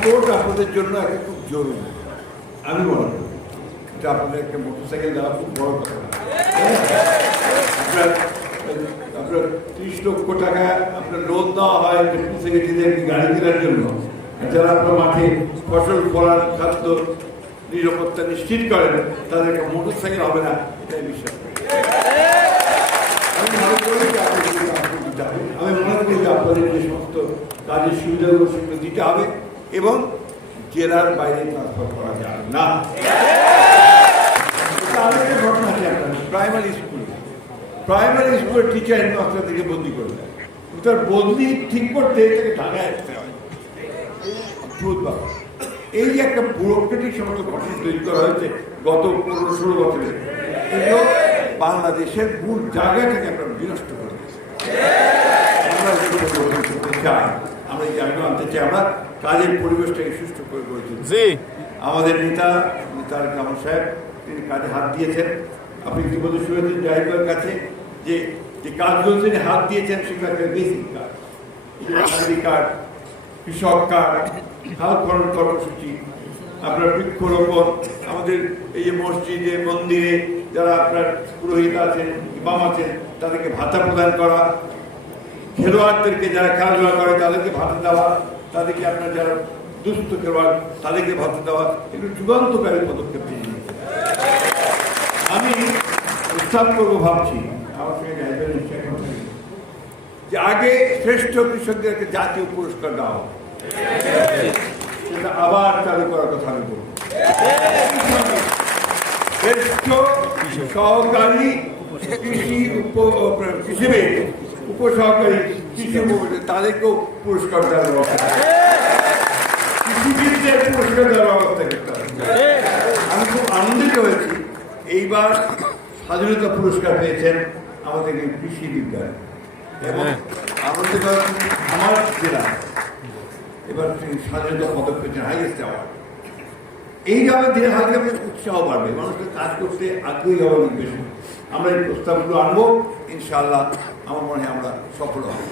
Transport আপনাদের জন্য একটা খুব জরুরি, আমি মনে করি। এটা আপনাদের একটা মোটরসাইকেল দেওয়া খুব বড় কথা। আপনার 30 লক্ষ টাকা আপনার লোন দেওয়া হয় সেক্রেটারিদের গাড়ি কেনার জন্য, যারা আপনার মাঠে ফসল ফলার খাদ্য নিরাপত্তা নিশ্চিত করেন, তাদের একটা মোটরসাইকেল হবে না, এটাই বিশ্বাস করি। আমি মনে করি যে আপনাদের যে সমস্ত কাজের সুবিধাগুলো সেগুলো দিতে হবে এবং জেলার বাইরে ট্রান্সফার করা যাবে না। আরেকটা ঘটনা আছে আপনার প্রাইমারি স্কুলের টিচার হেডমাস্টার থেকে বদলি করে দেয়, তার বদলি ঠিক করতে তাকে ঢাকায় আসতে হয়। এই যে একটা ব্যুরোক্রেটিক সমস্ত ঘটনা তৈরি করা হয়েছে গত 15-16 বছরে, এগুলো বাংলাদেশের মূল জায়গাটাকে আমরা বিনষ্ট করে দিয়েছি। আমরা যেগুলো গ্রহণ করতে চাই, আমরা এই জায়গা আনতে চাই, আমরা কাজের পরিবেশটাকে সুষ্ঠু করে গড়ে তুলছি। আমাদের নেতার কামাল সাহেব তিনি কাজে হাত দিয়েছেন। আপনি ইতিমধ্যে শুনেছেন জাহিদের কাছে যে কাজগুলো তিনি হাত দিয়েছেন সেগুলো একটা বেসিক কাজ, আইডি কার্ড, কৃষক কার্ড, খাল খনন কর্মসূচি, আপনার বৃক্ষরোপণ, আমাদের এই যে মসজিদে মন্দিরে যারা আপনার পুরোহিত আছেন, ইমাম আছেন, তাদেরকে ভাতা প্রদান করা, খেলোয়াড়দেরকে যারা খেলাধুলা করে তাদেরকে ভাতা দেওয়া, তাদেরকে আপনার যারা দুস্থ খেলোয়াড় তাদেরকে ভাতা দেওয়া, এগুলো যুগান্তকারী পদক্ষেপ নিয়ে নিয়েছে। আমি প্রস্তাব করবো ভাবছি আমার সঙ্গে জাহিদের ইচ্ছা যে আগে শ্রেষ্ঠ কৃষকদেরকে জাতীয় পুরস্কার দেওয়া হবে, সেটা আবার চালু করার কথা আমি বলব। শ্রেষ্ঠ সহকারী কৃষি হিসেবে উপসহকারী কৃষি তাদেরকেও পুরস্কার দেওয়ার ব্যবস্থা, কৃষিবিদদের পুরস্কার দেওয়ার ব্যবস্থা করতে হবে। আমি খুব আনন্দিত হয়েছি এইবার স্বাধীনতা পুরস্কার পেয়েছেন আমাদের এই কৃষি বিজ্ঞান এবং আনন্দিত আমার জেলা এবার স্বাধীনতা পদক পেয়েছেন, হাইয়েস্ট অ্যাওয়ার্ড। এইভাবে ধীরে হাতে উৎসাহ বাড়বে, মানুষকে কাজ করতে আগ্রহী হওয়া বেশি। আমরা এই প্রস্তাবগুলো আনবো, ইনশাআল্লাহ আমার মনে হয় আমরা সফল হব।